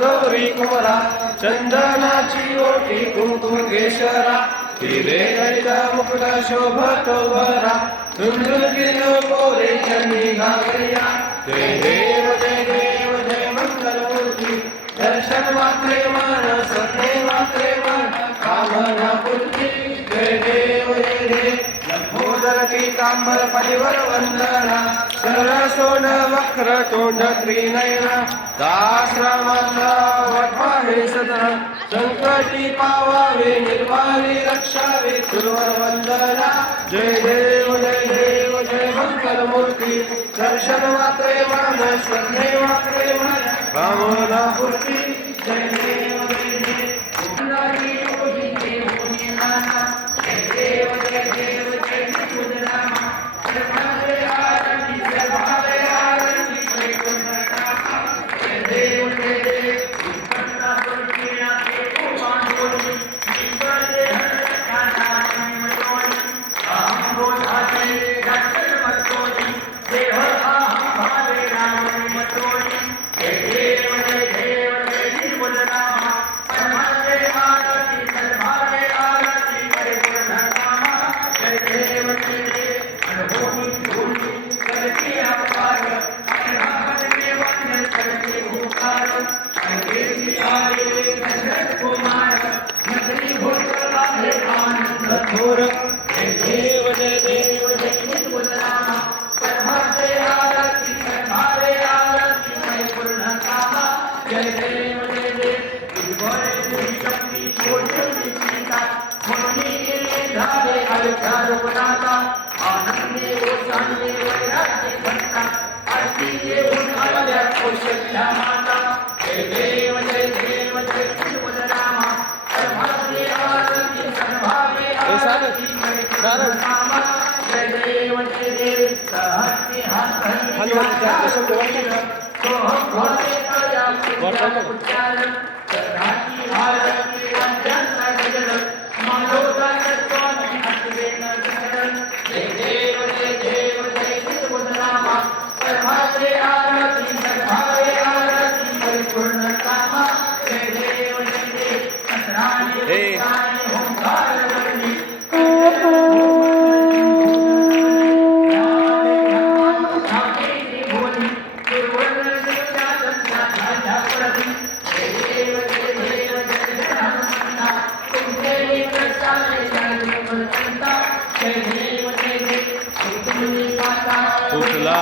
गौरी कोरा चंदनाची ओटी कुंकुमेश्वरा हिरे हरित मुकुट शोभतो वरा झुंझुनकिन कोरे चंदी घागरिया जय देव जय मंगलमूर्ती दर्शन मात्रे मन सत्य मात्रे मन कामना पूर्ती जय देव लंबोदर पीतांबर परिवर वंदना सरसोण वक्र तोंड त्रिनयना दाश्रमाचा वटवा हे सदन संकटी पावावे निर्वाणी रक्षावे सुरवर वंदना जय देव जय मंगलमूर्ती दर्शन मात्रे मन श्रद्धे मात्रे मन कामना पूर्ती जय देव कुठला